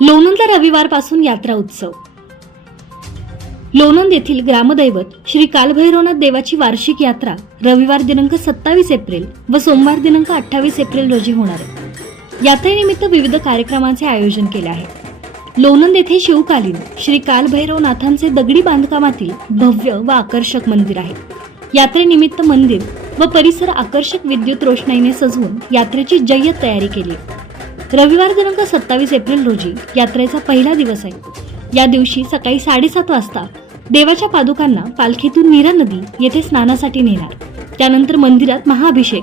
लोणंदला रविवारपासून यात्रा उत्सव. लोणंद येथील ग्रामदैवत श्री कालभैरवनाथ देवाची वार्षिक यात्रा रविवार दिनांक सत्तावीस एप्रिल व सोमवार दिनांक अठ्ठावीस एप्रिल रोजी होणार आहे. यात्रेनिमित्त विविध कार्यक्रमांचे आयोजन केले आहे. लोणंद येथे शिवकालीन श्री कालभैरवनाथांचे दगडी बांधकामातील भव्य व आकर्षक मंदिर आहे. यात्रेनिमित्त मंदिर व परिसर आकर्षक विद्युत रोषणाईने सजवून यात्रेची जय्यत तयारी केली रविवार दिनांक सत्तावीस एप्रिल रोजी यात्रेचा पहिला दिवस आहे. या दिवशी सकाळी साडेसात वाजता देवाच्या पादुकांना पालखीतून नीरा नदी येथे स्नानासाठी नेणार. त्यानंतर मंदिरात महाअभिषेक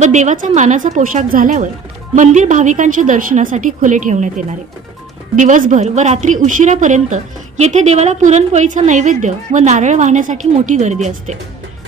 व देवाचा मानाचा पोशाख झाल्यावर मंदिर भाविकांच्या दर्शनासाठी खुले ठेवण्यात येणार आहे. दिवसभर व रात्री उशिरापर्यंत येथे देवाला पुरणपोळीचा नैवेद्य व नारळ वाहण्यासाठी मोठी गर्दी असते.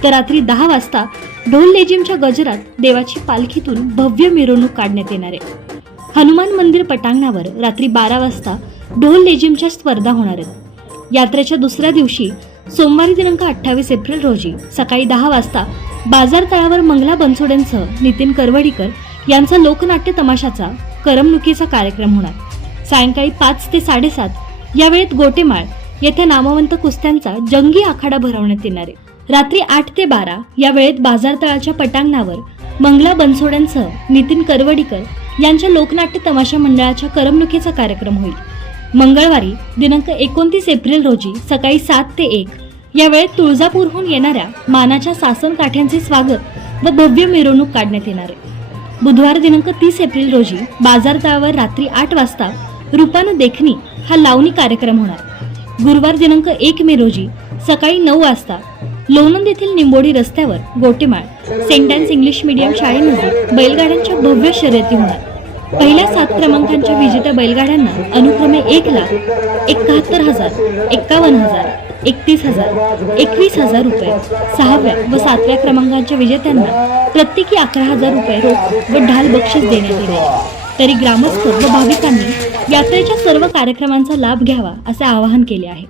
तर रात्री दहा वाजता ढोल लेजिमच्या गजरात देवाची पालखीतून भव्य मिरवणूक काढण्यात येणार आहे. हनुमान मंदिर पटांगणावर रात्री बारा वाजता ढोल लेजिमच्या स्पर्धा होणार आहेत. यात्रेच्या दुसऱ्या दिवशी सोमवारी दिनांक अठ्ठावीस एप्रिल रोजी सकाळी दहा वाजता बाजार तळावर मंगला बनसोडेंसह नितीन करवडीकर यांचा लोकनाट्य तमाशाचा करमणुकीचा कार्यक्रम होणार. सायंकाळी पाच ते साडेसात या वेळेत गोटेमाळ येथे नामवंत कुस्त्यांचा जंगी आखाडा भरवण्यात येणार आहे. रात्री आठ ते बारा या वेळेत बाजार तळाच्या पटांगणावर मंगला बनसोड्यांसह नितीन करवडीकर यांच्या लोकनाट्य तमाशा मंडळाच्या करमणुकीचा कार्यक्रम होईल. मंगळवारी दिनांक एकोणतीस एप्रिल रोजी सकाळी सात ते एक या वेळेत तुळजापूरहून येणाऱ्या मानाच्या सासन काठ्यांचे स्वागत व भव्य मिरवणूक काढण्यात येणार आहे. बुधवार दिनांक तीस एप्रिल रोजी बाजार तळावर रात्री आठ वाजता रुपानं देखणी हा लावणी कार्यक्रम होणार. गुरुवार दिनांक एक मे रोजी सकाळी नऊ वाजता लोणंद येथील निंबोडी रस्त्यावर Gotemal saint Dan's English medium शाळेमध्ये बैलगाड्यांच्या भव्य शर्यती होणार. पहिल्या सात क्रमांकांच्या विजेत्या बैलगाड्यांना अनुक्रमे एक लाख एकाहत्तर हजार एक्कावन्न हजार एकतीस हजार एकवीस हजार रुपये सहाव्या व सातव्या क्रमांकांच्या विजेत्यांना प्रत्येकी अकरा हजार रुपये रोख व ढाल बक्षीस देण्यात येणार. तरी ग्रामस्थ व भाविकांनी यात्रेच्या सर्व कार्यक्रमांचा लाभ घ्यावा असे आवाहन केले आहे.